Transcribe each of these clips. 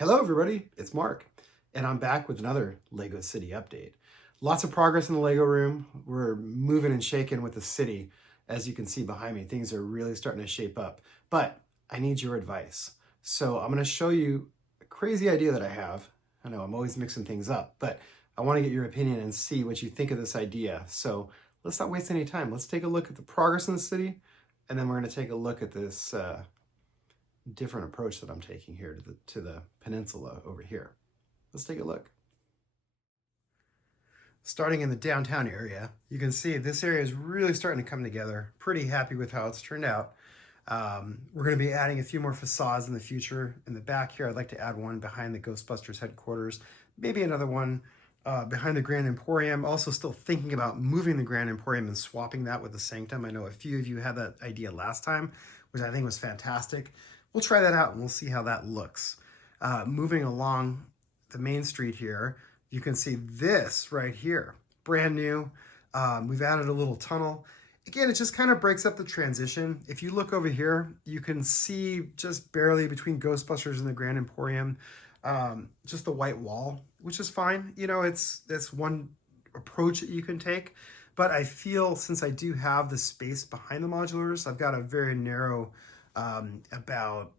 Hello everybody, it's Mark, and I'm back with another LEGO City update. Lots of progress in the LEGO room. We're moving and shaking with the city. As you can see behind me, things are really starting to shape up. But I need your advice. So I'm going to show you a crazy idea that I have. I know I'm always mixing things up, but I want to get your opinion and see what you think of this idea. So let's not waste any time. Let's take a look at the progress in the city, and then we're going to take a look at this different approach that I'm taking here to the peninsula over here. Let's take a look. Starting in the downtown area, you can see this area is really starting to come together. Pretty happy with how it's turned out. We're going to be adding a few more facades in the future. In the back here, I'd like to add one behind the Ghostbusters headquarters, maybe another one behind the Grand Emporium. Also still thinking about moving the Grand Emporium and swapping that with the Sanctum. I know a few of you had that idea last time, which I think was fantastic. We'll try that out and we'll see how that looks. Moving along the main street here, you can see this right here, brand new. We've added a little tunnel. Again, it just kind of breaks up the transition. If you look over here, you can see just barely between Ghostbusters and the Grand Emporium, just the white wall, which is fine. You know, that's one approach that you can take. But I feel since I do have the space behind the modulars, I've got a very narrow, about,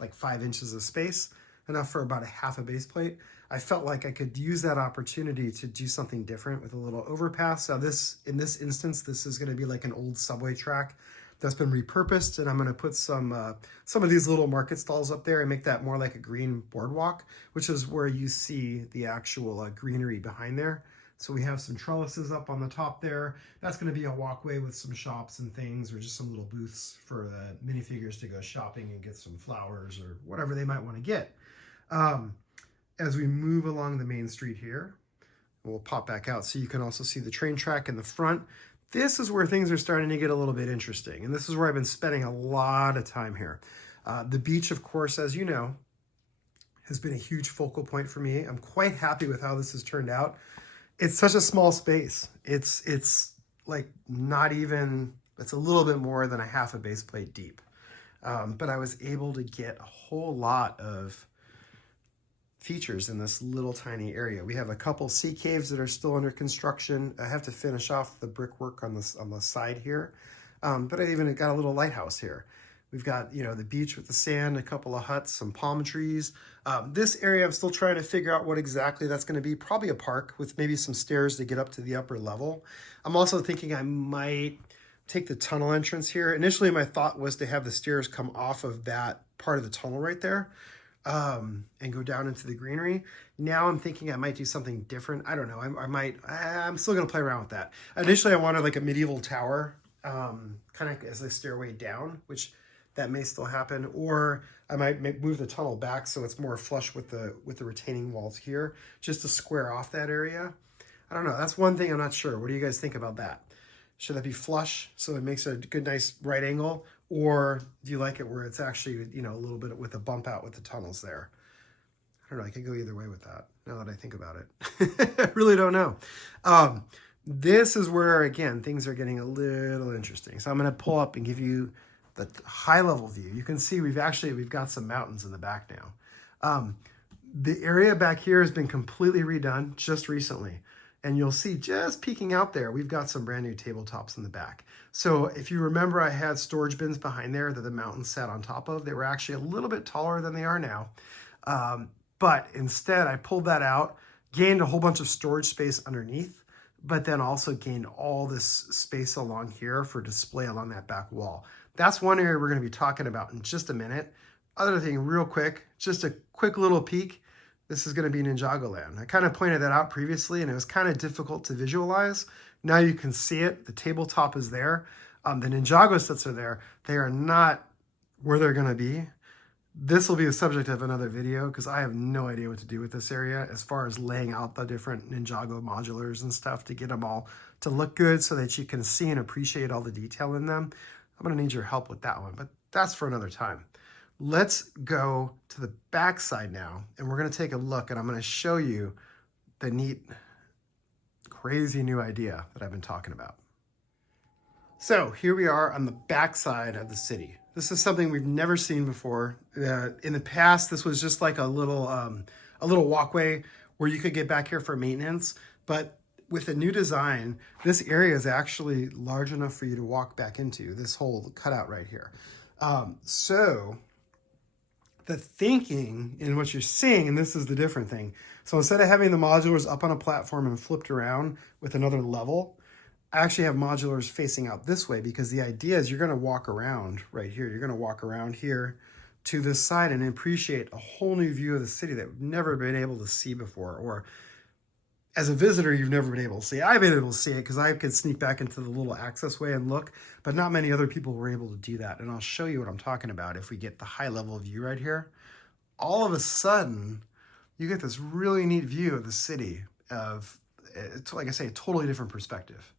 like 5 inches of space, enough for about a half a base plate. I felt like I could use that opportunity to do something different with a little overpass. So in this instance, this is going to be like an old subway track that's been repurposed, and I'm going to put some of these little market stalls up there and make that more like a green boardwalk, which is where you see the actual greenery behind there. So we have some trellises up on the top there. That's going to be a walkway with some shops and things, or just some little booths for the minifigures to go shopping and get some flowers or whatever they might want to get. As we move along the main street here, we'll pop back out so you can also see the train track in the front. This is where things are starting to get a little bit interesting, and this is where I've been spending a lot of time here. The beach, of course, as you know, has been a huge focal point for me. I'm quite happy with how this has turned out. It's such a small space. It's like not even, it's a little bit more than a half a base plate deep. But I was able to get a whole lot of features in this little tiny area. We have a couple sea caves that are still under construction. I have to finish off the brickwork on the side here. But I even got a little lighthouse here. We've got, the beach with the sand, a couple of huts, some palm trees. This area, I'm still trying to figure out what exactly that's going to be. Probably a park with maybe some stairs to get up to the upper level. I'm also thinking I might take the tunnel entrance here. Initially, my thought was to have the stairs come off of that part of the tunnel right there, and go down into the greenery. Now I'm thinking I might do something different. I don't know. I'm still going to play around with that. Initially, I wanted like a medieval tower, kind of as a stairway down, which that may still happen, or I might move the tunnel back so it's more flush with the retaining walls here, just to square off that area. I don't know. That's one thing I'm not sure. What do you guys think about that? Should that be flush so it makes a good, nice right angle? Or do you like it where it's actually, a little bit with a bump out with the tunnels there? I don't know. I could go either way with that now that I think about it. I really don't know. This is where, again, things are getting a little interesting. So I'm going to pull up and give you the high level view. You can see we've got some mountains in the back now. The area back here has been completely redone just recently. And you'll see just peeking out there, we've got some brand new tabletops in the back. So if you remember, I had storage bins behind there that the mountain sat on top of. They were actually a little bit taller than they are now. But instead, I pulled that out, gained a whole bunch of storage space underneath, but then also gained all this space along here for display along that back wall. That's one area we're going to be talking about in just a minute. Other thing, real quick, just a quick little peek. This is going to be Ninjago Land. I kind of pointed that out previously, and it was kind of difficult to visualize. Now you can see it. The tabletop is there. The Ninjago sets are there. They are not where they're going to be. This will be the subject of another video because I have no idea what to do with this area as far as laying out the different Ninjago modulars and stuff to get them all to look good so that you can see and appreciate all the detail in them. I'm going to need your help with that one, but that's for another time. Let's go to the back side now, and we're going to take a look, and I'm going to show you the neat, crazy new idea that I've been talking about. So here we are on the back side of the city. This is something we've never seen before. In the past, this was just like a little walkway where you could get back here for maintenance. But with the new design, this area is actually large enough for you to walk back into, this whole cutout right here. So the thinking in what you're seeing, and this is the different thing. So instead of having the modulars up on a platform and flipped around with another level, I actually have modulars facing out this way, because the idea is you're going to walk around right here. You're going to walk around here to this side and appreciate a whole new view of the city that we've never been able to see before, or as a visitor, you've never been able to see. I've been able to see it because I could sneak back into the little access way and look, but not many other people were able to do that. And I'll show you what I'm talking about. If we get the high level view right here, all of a sudden you get this really neat view of the city of, it's like I say, a totally different perspective.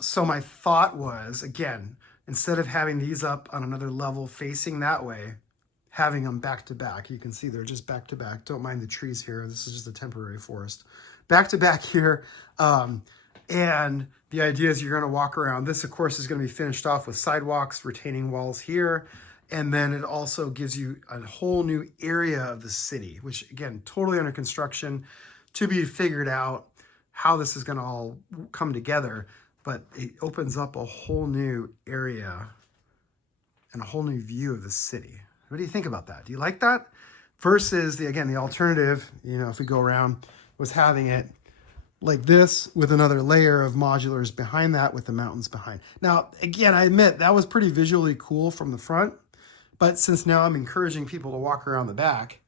So my thought was, again, instead of having these up on another level facing that way, having them back to back. You can see they're just back to back. Don't mind the trees here. This is just a temporary forest. Back to back here. And the idea is you're going to walk around. This, of course, is going to be finished off with sidewalks, retaining walls here. And then it also gives you a whole new area of the city, which, again, totally under construction, to be figured out how this is going to all come together. But it opens up a whole new area and a whole new view of the city. What do you think about that? Do you like that? Versus, the alternative, if we go around, was having it like this with another layer of modulars behind that with the mountains behind. Now, again, I admit that was pretty visually cool from the front, but since now I'm encouraging people to walk around the back,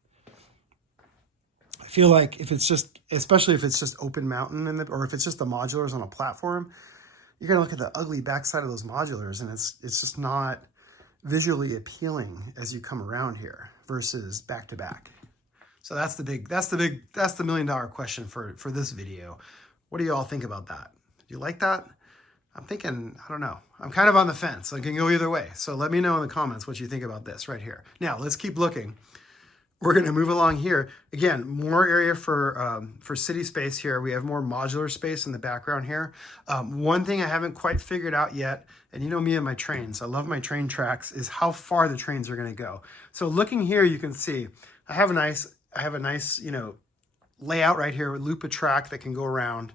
I feel like if it's just, especially if it's just open mountain or if it's just the modulars on a platform, you're going to look at the ugly backside of those modulars and it's just not visually appealing as you come around here versus back to back. So that's the million-dollar question for this video. What do you all think about that? Do you like that? I'm thinking, I don't know. I'm kind of on the fence. I can go either way. So let me know in the comments what you think about this right here. Now let's keep looking. We're going to move along here. Again, more area for city space here. We have more modular space in the background here. One thing I haven't quite figured out yet, and you know me and my trains, I love my train tracks, is how far the trains are going to go. So looking here, you can see I have a nice, layout right here, loop a track that can go around.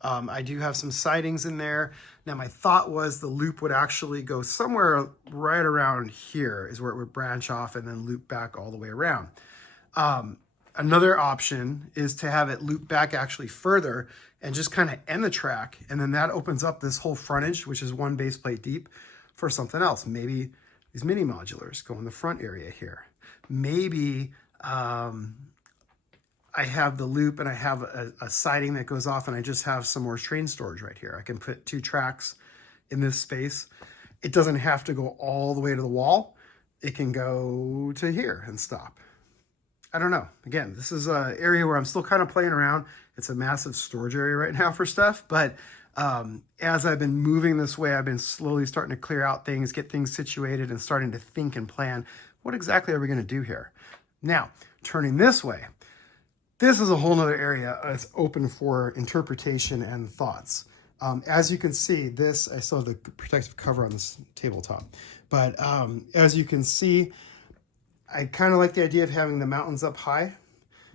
I do have some sidings in there. Now my thought was the loop would actually go somewhere right around here is where it would branch off and then loop back all the way around. Another option is to have it loop back actually further and just kind of end the track. And then that opens up this whole frontage, which is one base plate deep, for something else. Maybe these mini modulars go in the front area here. Maybe I have the loop and I have a siding that goes off and I just have some more train storage right here. I can put 2 tracks in this space. It doesn't have to go all the way to the wall. It can go to here and stop. I don't know. Again, this is an area where I'm still kind of playing around. It's a massive storage area right now for stuff, but as I've been moving this way, I've been slowly starting to clear out things, get things situated, and starting to think and plan, what exactly are we going to do here? Now, turning this way, this is a whole nother area that's open for interpretation and thoughts. As you can see, this, I still have the protective cover on this tabletop, but as you can see, I kind of like the idea of having the mountains up high.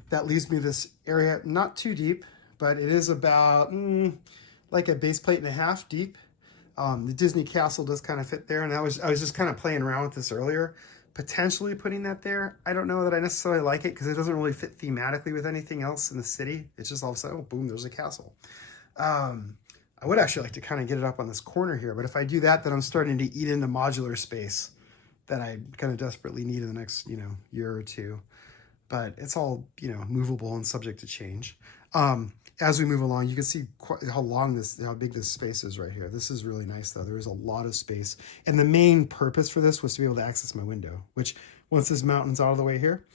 That leaves me this area, not too deep, but it is about like a base plate and a half deep. The Disney Castle does kind of fit there, and I was just kind of playing around with this earlier, potentially putting that there. I don't know that I necessarily like it because it doesn't really fit thematically with anything else in the city. It's just all of a sudden, oh, boom, there's a castle. I would actually like to kind of get it up on this corner here, but if I do that, then I'm starting to eat into modular space that I kind of desperately need in the next, year or two. But it's all, movable and subject to change. As we move along, you can see how big this space is right here. This is really nice, though. There is a lot of space. And the main purpose for this was to be able to access my window, which once this mountain's out of the way here,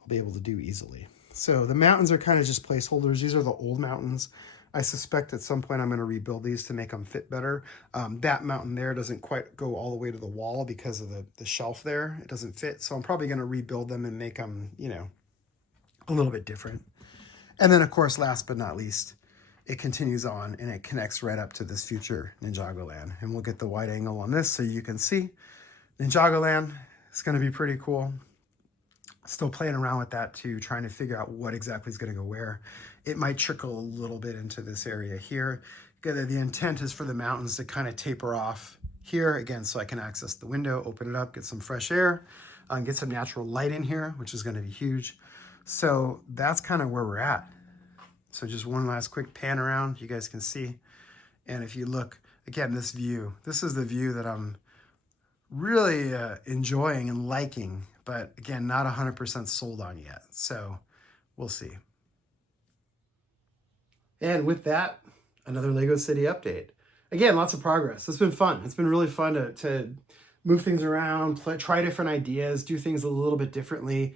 I'll be able to do easily. So the mountains are kind of just placeholders. These are the old mountains. I suspect at some point I'm going to rebuild these to make them fit better. That mountain there doesn't quite go all the way to the wall because of the shelf there. It doesn't fit. So I'm probably going to rebuild them and make them, a little bit different. And then, of course, last but not least, it continues on and it connects right up to this future Ninjago land. And we'll get the wide angle on this so you can see Ninjago land is going to be pretty cool. Still playing around with that too, trying to figure out what exactly is going to go where. It might trickle a little bit into this area here. The intent is for the mountains to kind of taper off here again, so I can access the window, open it up, get some fresh air, get some natural light in here, which is going to be huge. So that's kind of where we're at. So just one last quick pan around, you guys can see. And if you look, again, this view, this is the view that I'm really enjoying and liking, but again, not 100% sold on yet. So we'll see. And with that, another Lego City update. Again, lots of progress. It's been fun. It's been really fun to move things around, try different ideas, do things a little bit differently.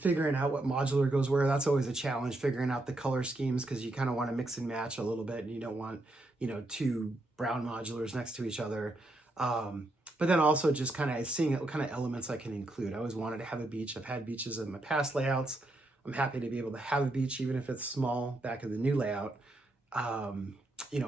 Figuring out what modular goes where, that's always a challenge, figuring out the color schemes, because you kind of want to mix and match a little bit, and you don't want, two brown modulars next to each other. But then also just kind of seeing what kind of elements I can include. I always wanted to have a beach. I've had beaches in my past layouts. I'm happy to be able to have a beach, even if it's small, back in the new layout.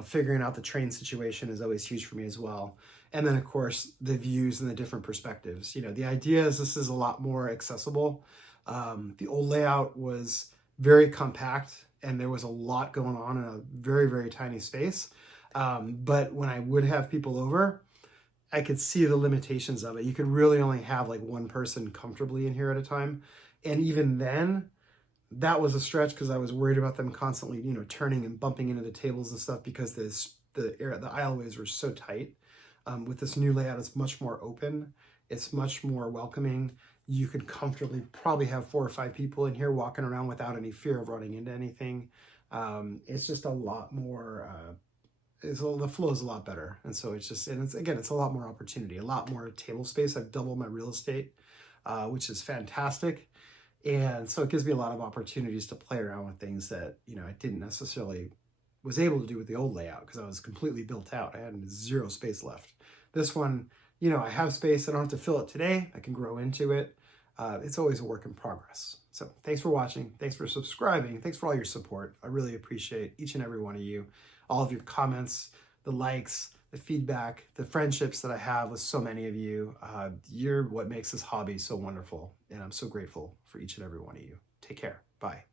Figuring out the train situation is always huge for me as well. And then, of course, the views and the different perspectives. The idea is this is a lot more accessible. The old layout was very compact, and there was a lot going on in a very, very tiny space. But when I would have people over, I could see the limitations of it. You could really only have like one person comfortably in here at a time. And even then, that was a stretch because I was worried about them constantly, turning and bumping into the tables and stuff, because the aisleways were so tight. With this new layout, it's much more open. It's much more welcoming. You could comfortably probably have 4 or 5 people in here walking around without any fear of running into anything. It's just a lot more, the flow is a lot better. And so it's a lot more opportunity, a lot more table space. I've doubled my real estate, which is fantastic. And so it gives me a lot of opportunities to play around with things that, I didn't necessarily was able to do with the old layout, because I was completely built out. I had 0 space left. This one, I have space. I don't have to fill it today. I can grow into it. It's always a work in progress. So thanks for watching. Thanks for subscribing. Thanks for all your support. I really appreciate each and every one of you, all of your comments, the likes, the feedback, the friendships that I have with so many of you. You're what makes this hobby so wonderful. And I'm so grateful for each and every one of you. Take care. Bye.